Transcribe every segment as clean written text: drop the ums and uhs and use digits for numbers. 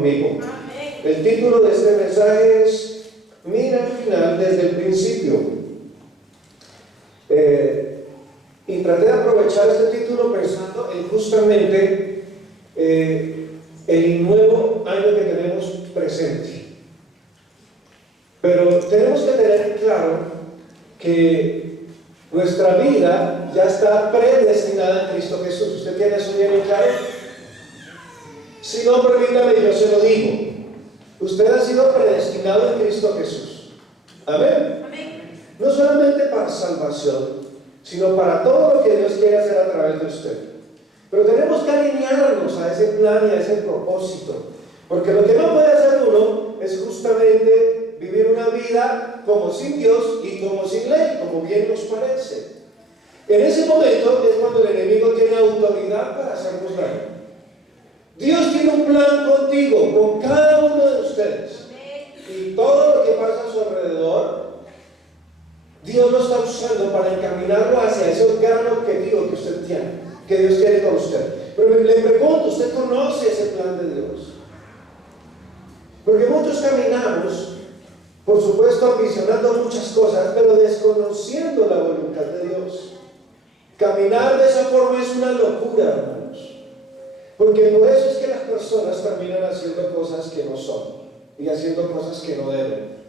conmigo. El título de este mensaje es Mira al final desde el principio. Y traté de aprovechar este título pensando en justamente el nuevo año que tenemos presente. Pero tenemos que tener claro que nuestra vida ya está predestinada en Cristo Jesús. ¿Usted tiene eso bien en claro? Si no, permítame, yo se lo digo. Usted ha sido predestinado en Cristo Jesús. Amén. Amén. No solamente para salvación, sino para todo lo que Dios quiere hacer a través de usted. Pero tenemos que alinearnos a ese plan y a ese propósito. Porque lo que no puede hacer uno es justamente vivir una vida como sin Dios y como sin ley, como bien nos parece. En ese momento es cuando el enemigo tiene autoridad para hacernos daño. Dios tiene un plan contigo, con cada uno de ustedes. Y todo lo que pasa a su alrededor, Dios lo está usando para encaminarlo hacia ese gran objetivo que usted tiene, que Dios quiere con usted. Pero le pregunto, ¿usted conoce ese plan de Dios? Porque muchos caminamos, por supuesto, ambicionando muchas cosas, pero desconociendo la voluntad de Dios. Caminar de esa forma es una locura, hermanos. Porque por eso es que las personas terminan haciendo cosas que no son y haciendo cosas que no deben.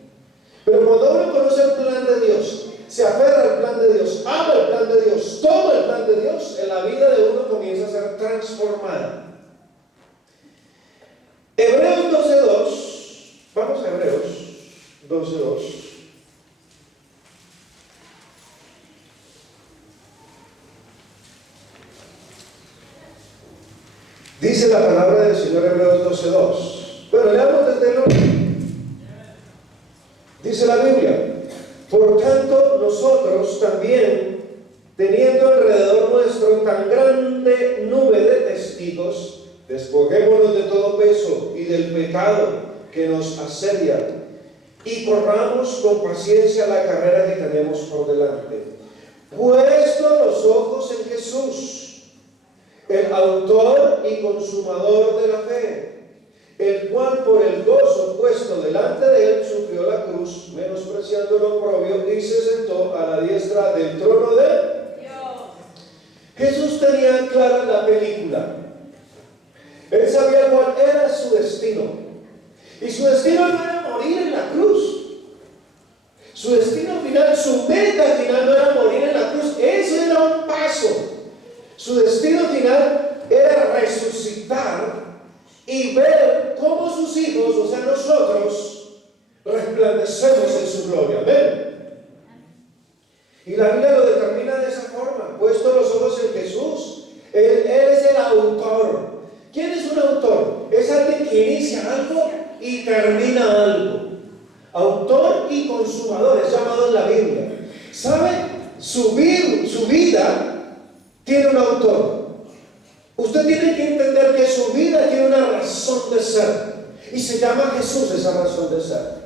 Pero cuando uno conoce el plan de Dios, se aferra al plan de Dios, ama el plan de Dios, toma el plan de Dios, en la vida de uno comienza a ser transformada. Hebreos 12:2, vamos a Hebreos 12:2. Dice la palabra del Señor, Hebreos 12:2. Bueno, leamos desde el 1. Dice la Biblia: por tanto, nosotros también, teniendo alrededor nuestro tan grande nube de testigos, despojémonos de todo peso y del pecado que nos asedia, y corramos con paciencia la carrera que tenemos por delante, puesto los ojos en Jesús, el autor y consumador de la fe, el cual por el gozo puesto delante de él sufrió la cruz, menospreciando lo oprobio, y se sentó a la diestra del trono de Dios. Jesús tenía clara la película. Él sabía cuál era su destino. Y su destino no era morir en la cruz. Su destino final, su meta final no era morir en la cruz. Eso era un paso. Su destino final era resucitar y ver cómo sus hijos, o sea nosotros, resplandecemos en su gloria. Amén. Y la Biblia lo determina de esa forma: puesto los ojos en Jesús. Él es el autor. ¿Quién es un autor? Es alguien que inicia algo y termina algo. Autor y consumador es llamado en la Biblia. ¿Sabe? Su vida tiene un autor. Usted tiene que entender que su vida tiene una razón de ser, y se llama Jesús esa razón de ser.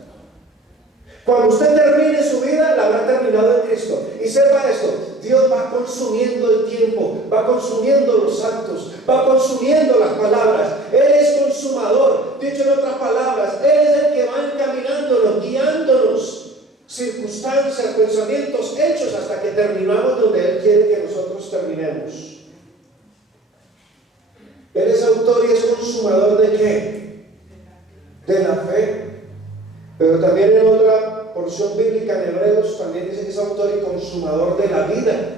Cuando usted termine su vida, la habrá terminado en Cristo. Y sepa esto: Dios va consumiendo el tiempo, va consumiendo los actos, va consumiendo las palabras. Él es consumador. Dicho en otras palabras, Él es el que va encaminándonos, guiándonos, circunstancias, pensamientos, hechos, hasta que terminamos donde Él quiere que nosotros terminemos. Él es autor y es consumador ¿de qué? De la fe. Pero también en otra porción bíblica en Hebreos también dice que es autor y consumador de la vida.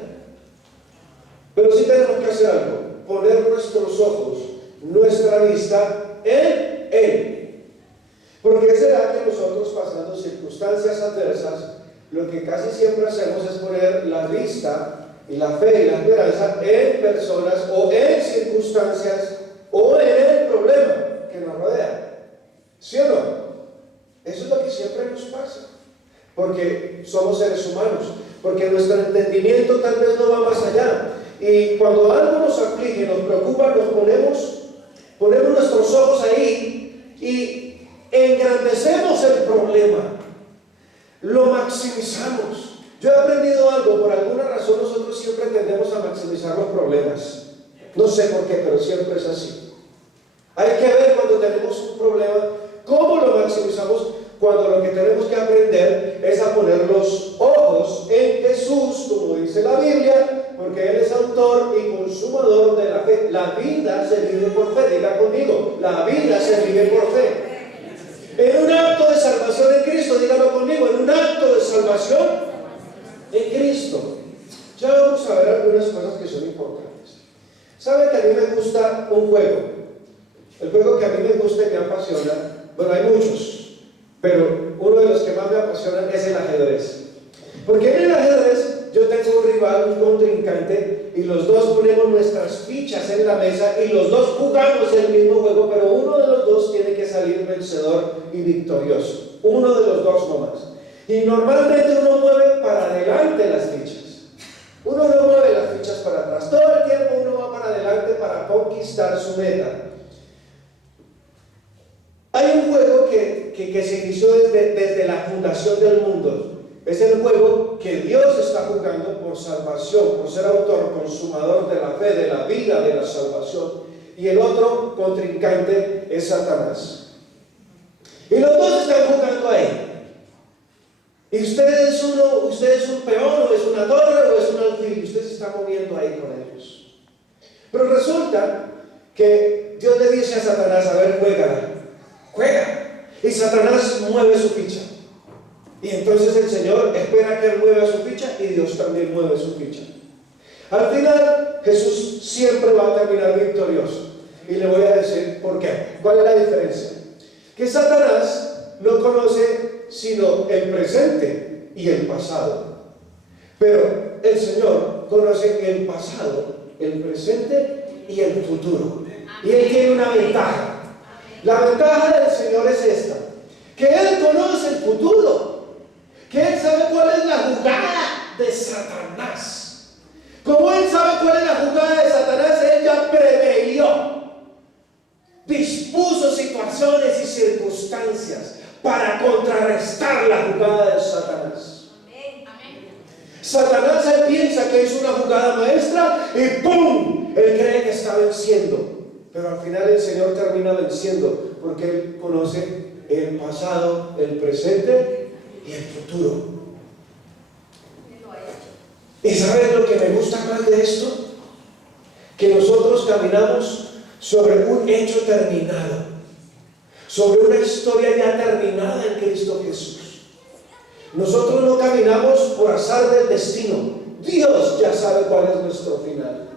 Pero sí tenemos que hacer algo: poner nuestros ojos, nuestra vista en Él. Porque será que nosotros, pasando circunstancias adversas, lo que casi siempre hacemos es poner la vista y la fe y la esperanza en personas o en circunstancias o en el problema que nos rodea? ¿Sí o no? Eso es lo que siempre nos pasa, porque somos seres humanos, porque nuestro entendimiento tal vez no va más allá, y cuando algo nos aflige, nos preocupa, nos ponemos nuestros ojos ahí y engrandecemos el problema, lo maximizamos. Yo he aprendido algo: por alguna razón nosotros siempre tendemos a maximizar los problemas. No sé por qué, pero siempre es así. Hay que ver cuando tenemos un un problema. ¿Cómo lo maximizamos? Cuando lo que tenemos que aprender es a poner los ojos en Jesús, como dice la Biblia, porque Él es autor y consumador de la fe. La vida se vive por fe, diga conmigo, la vida se vive por fe. En un acto de salvación en Cristo, dígalo conmigo, en un acto de salvación en Cristo. Ya vamos a ver algunas cosas que son importantes. ¿Sabe que a mí me gusta un juego? El juego que a mí me gusta y me apasiona, bueno, hay muchos, pero uno de los que más me apasionan es el ajedrez. Porque en el ajedrez yo tengo un rival, un contrincante, y los dos ponemos nuestras fichas en la mesa y los dos jugamos el mismo juego, pero uno de los dos tiene que salir vencedor y victorioso. Uno de los dos nomás. Y normalmente uno mueve para adelante las fichas. Uno no mueve las fichas para atrás. Todo el tiempo uno va para adelante para conquistar su meta. Hay un juego que se inició desde la fundación del mundo. Es el juego que Dios está jugando por salvación, por ser autor, consumador de la fe, de la vida, de la salvación. Y el otro contrincante es Satanás. Y los dos están jugando ahí. Y usted es un peón, o es una torre, o es un alfil. Usted se está moviendo ahí con ellos. Pero resulta que Dios le dice a Satanás: a ver, juega. Y Satanás mueve su ficha. Y entonces el Señor espera que él mueva su ficha y Dios también mueve su ficha. Al final, Jesús siempre va a terminar victorioso. Y le voy a decir por qué. ¿Cuál es la diferencia? Que Satanás no conoce sino el presente y el pasado. Pero el Señor conoce el pasado, el presente y el futuro. Y Él tiene una ventaja. La ventaja del Señor es esta: que Él conoce el futuro. Que Él sabe cuál es la jugada de Satanás. Como Él sabe cuál es la jugada de Satanás, Él ya preveyó, dispuso situaciones y circunstancias para contrarrestar la jugada de Satanás. Satanás, él piensa que es una jugada maestra y ¡pum! Él cree que está venciendo. Pero al final el Señor termina venciendo, porque Él conoce el pasado, el presente y el futuro. ¿Y sabes lo que me gusta más de esto? Que nosotros caminamos sobre un hecho terminado, sobre una historia ya terminada en Cristo Jesús. Nosotros no caminamos por azar del destino. Dios ya sabe cuál es nuestro final.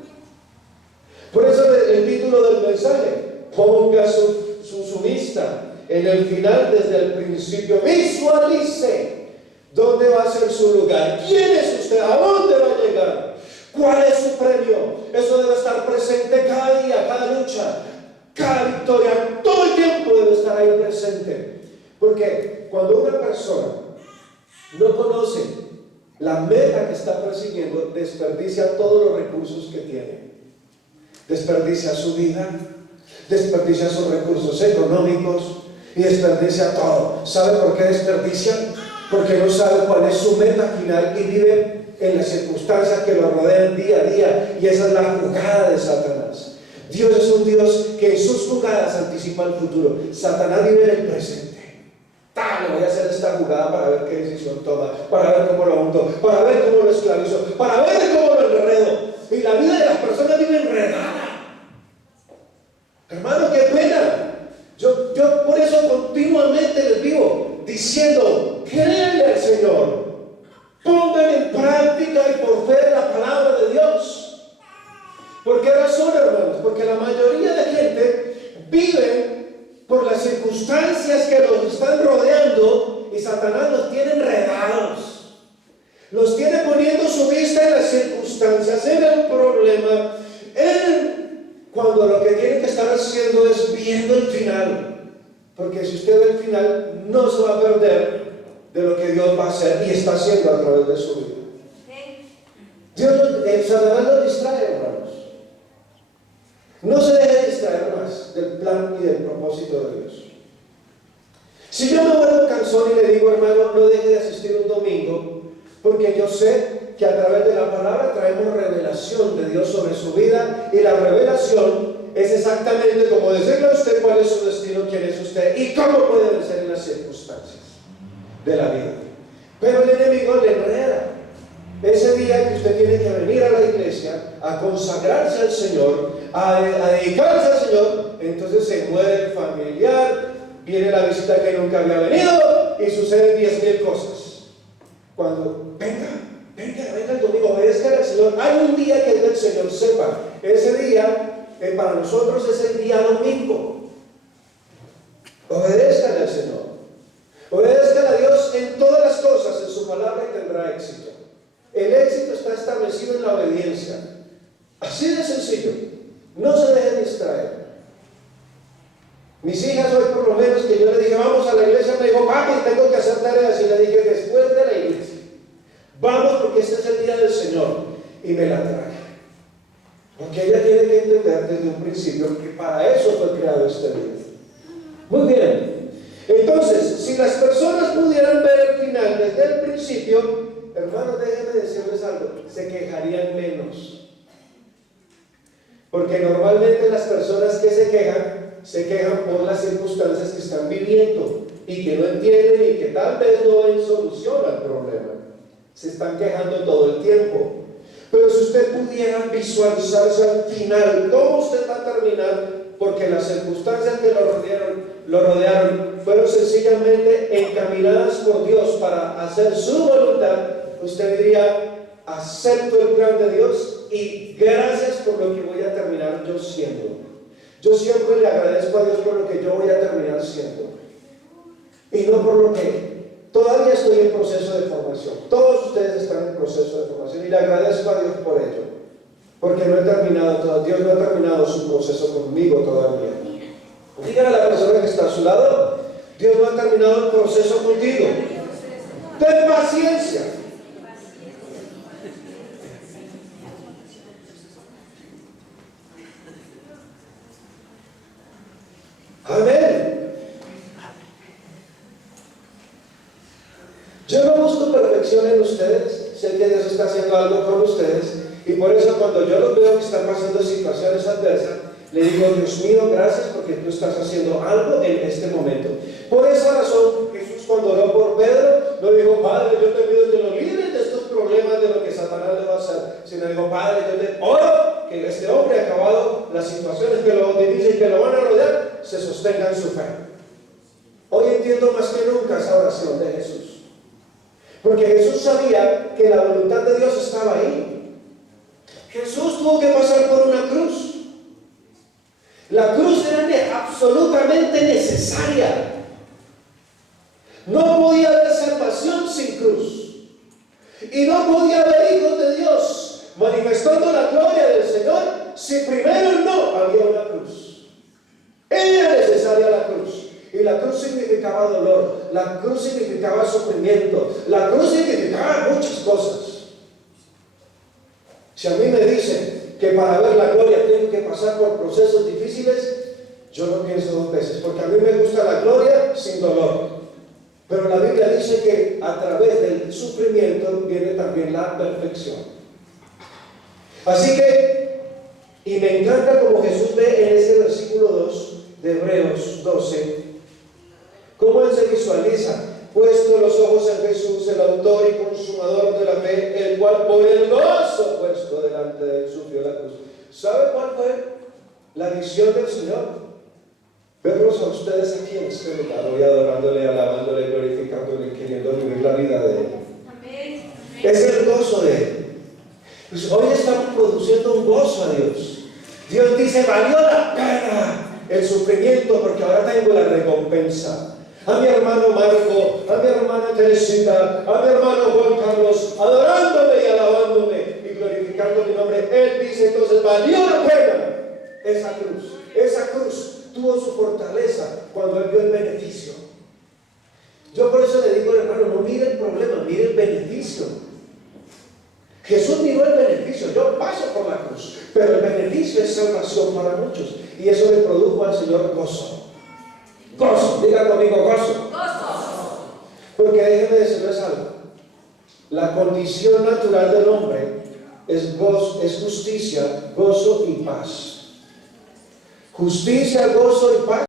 Por eso el título del mensaje: ponga su vista en el final desde el principio. Visualice dónde va a ser su lugar. ¿Quién es usted? ¿A dónde va a llegar? ¿Cuál es su premio? Eso debe estar presente cada día, cada lucha, cada victoria. Todo el tiempo debe estar ahí presente. Porque cuando una persona no conoce la meta que está persiguiendo, desperdicia todos los recursos que tiene. Desperdicia su vida, desperdicia sus recursos económicos y desperdicia todo. ¿Sabe por qué desperdicia? Porque no sabe cuál es su meta final y vive en las circunstancias que lo rodean día a día. Y esa es la jugada de Satanás. Dios es un Dios que en sus jugadas anticipa el futuro. Satanás vive en el presente. Le voy a hacer esta jugada para ver qué decisión toma, para ver cómo lo hundo, para ver cómo lo esclavizo, para ver cómo lo enredo. Y la vida de las personas vive enredada. Hermano, qué pena. Yo por eso continuamente les vivo diciendo: créanle al Señor, pongan en práctica y por fe la palabra de Dios. ¿Por qué razón, hermanos? Porque la mayoría de gente vive por las circunstancias que los están rodeando, y Satanás los tiene enredados, los tiene poniendo su vista en las circunstancias, en el problema, cuando lo que tienen que estar haciendo es viendo el final. Porque si usted ve el final, no se va a perder de lo que Dios va a hacer y está haciendo a través de su vida. Satanás nos distrae, hermanos. No se deje distraer más del plan y del propósito de Dios. Si yo me vuelvo cansón y le digo: hermano, no deje de asistir un domingo, porque yo sé que a través de la palabra traemos revelación de Dios sobre su vida, y la revelación es exactamente como decirle a usted cuál es su destino, quién es usted y cómo puede vencer en las circunstancias de la vida. Pero el enemigo le enreda. Ese día que usted tiene que venir a la iglesia a consagrarse al Señor, a dedicarse al Señor, entonces se muere el familiar, viene la visita que nunca había venido y suceden 10,000 cosas. Cuando venga el domingo, obedezcan al Señor. Hay un día que el Señor sepa. Ese día para nosotros es el día domingo. Obedezcan al Señor. Obedezcan a Dios en todas las cosas, en su palabra, y tendrá éxito. El éxito está establecido en la obediencia. Así de sencillo. No se dejen distraer. Mis hijas hoy, por lo menos, que yo le dije vamos a la iglesia, me dijo papi, tengo que hacer tareas, y le dije después de la iglesia vamos, porque este es el día del Señor, y me la traje, porque ella tiene que entender desde un principio que para eso fue creado este día. Muy bien. Entonces, si las personas pudieran ver el final desde el principio, hermanos, déjenme decirles algo, se quejarían menos. Porque normalmente las personas que se quejan por las circunstancias que están viviendo y que no entienden y que tal vez no ven solución al problema. Se están quejando todo el tiempo. Pero si usted pudiera visualizarse al final, ¿cómo usted va a terminar? Porque las circunstancias que lo rodearon fueron sencillamente encaminadas por Dios para hacer su voluntad. Usted diría, acepto el plan de Dios y gracias por lo que voy a terminar yo siendo. Yo siempre le agradezco a Dios por lo que yo voy a terminar siendo y no por lo que todavía estoy en proceso de formación. Todos ustedes están en proceso de formación y le agradezco a Dios por ello, porque no he terminado todavía. Dios no ha terminado su proceso conmigo todavía. Díganle a la persona que está a su lado, Dios no ha terminado el proceso contigo. Ten paciencia. Amén. Yo no busco perfección en ustedes. Sé que Dios está haciendo algo con ustedes, y por eso cuando yo los veo que están pasando situaciones adversas, le digo, Dios mío, gracias porque tú estás haciendo algo en este momento. Por esa razón, Jesús, cuando oró por Pedro, no dijo, Padre, yo te pido que lo libres de estos problemas de lo que Satanás le va a hacer, sino dijo, Padre, yo te oro que este hombre, acabado las situaciones que lo difíciles que lo van a rodear, se sostenga en su fe. Hoy entiendo más que nunca esa oración de Jesús, porque Jesús sabía que la voluntad de Dios estaba ahí. Jesús tuvo que pasar por una cruz. La cruz era absolutamente necesaria. No podía haber salvación sin cruz, y no podía haber hijos de Dios manifestando la gloria del Señor si primero no había una cruz. Era necesaria la cruz. Y la cruz significaba dolor, la cruz significaba sufrimiento, la cruz significaba muchas cosas. Si a mí me dicen que para ver la gloria tengo que pasar por procesos difíciles, yo no pienso dos veces, porque a mí me gusta la gloria sin dolor. Pero la Biblia dice que a través del sufrimiento viene también la perfección. Así que, y me encanta como Jesús ve en ese versículo 2 de Hebreos 12, cómo él se visualiza, puesto los ojos en Jesús, el autor y consumador de la fe, el cual por el gozo puesto delante de él sufrió la cruz. ¿Sabe cuál fue la visión del Señor? Verlos a ustedes aquí en este lugar, hoy adorándole, alabándole, glorificándole, queriendo vivir la vida de él. Amén. Es el gozo de él. Pues hoy estamos produciendo un gozo a Dios. Dios dice, valió la pena el sufrimiento porque ahora tengo la recompensa. A mi hermano Marco, a mi hermana Teresita, a mi hermano Juan Carlos, adorándome y alabándome y glorificando mi nombre. Él dice entonces, valió la pena esa cruz. Esa cruz tuvo su fortaleza cuando él vio el beneficio. Yo por eso le digo, hermano, no mire el problema, mire el beneficio. Jesús miró el beneficio. Yo paso por la cruz, pero el beneficio es salvación para muchos, y eso le produjo al Señor gozo. Gozo, diga conmigo, gozo. Gozo. Porque déjenme decirles algo. La condición natural del hombre es gozo, es justicia, gozo y paz. justicia, gozo y paz.